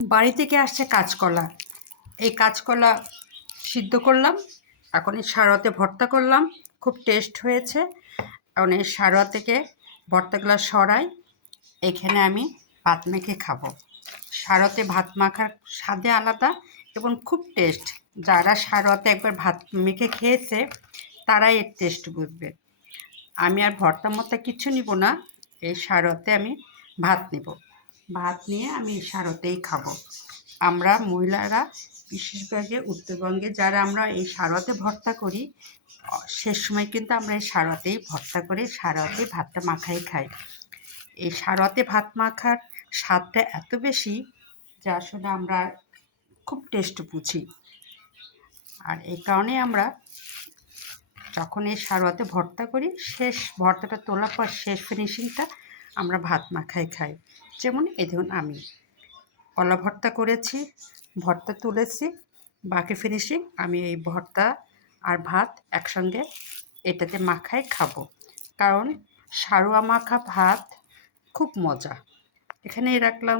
বাড়ি থেকে আসছে কাঁচকলা। এই কাঁচকলা সিদ্ধ করলাম, এখন এই সারোয়াতে ভর্তা করলাম, খুব টেস্ট হয়েছে। এখন এই সারোয়া থেকে ভর্তাগুলো সরাই, এখানে আমি ভাত মেখে খাবো। সারোয়াতে ভাত মাখার স্বাদে আলাদা এবং খুব টেস্ট। যারা সারোয়াতে একবার ভাত মেখে খেয়েছে তারাই এর টেস্ট বুঝবে। আমি আর ভর্তা মর্তা কিচ্ছু নিব না, এই সারোয়াতে আমি ভাত নেব। ভাত নিয়ে আমি এই সারোয়াতেই খাবো। আমরা মহিলারা বিশেষভাবে উত্তরবঙ্গে যারা আমরা এই সারোয়াতে ভর্তা করি, শেষ সময় কিন্তু আমরা এই সারোয়াতেই ভর্তা করে সারোয়াতে ভাতটা মাখাই খাই। এই সারোয়াতে ভাত মাখার স্বাদটা এত বেশি যে আসলে আমরা খুব টেস্ট বুঝি। আর এই কারণে আমরা যখন এই সারোয়াতে ভর্তা করি, শেষ ভর্তাটা তোলার পর শেষ ফিনিশিংটা আমরা ভাত মাখাই খাই। যেমন এই ধরুন আমি কলা ভর্তা করেছি, ভর্তা তুলেছি, বাকি ফিনিশিং আমি এই ভর্তা আর ভাত একসঙ্গে এটাতে মাখাই খাবো। কারণ সারোয়া মাখা ভাত খুব মজা। এখানেই রাখলাম।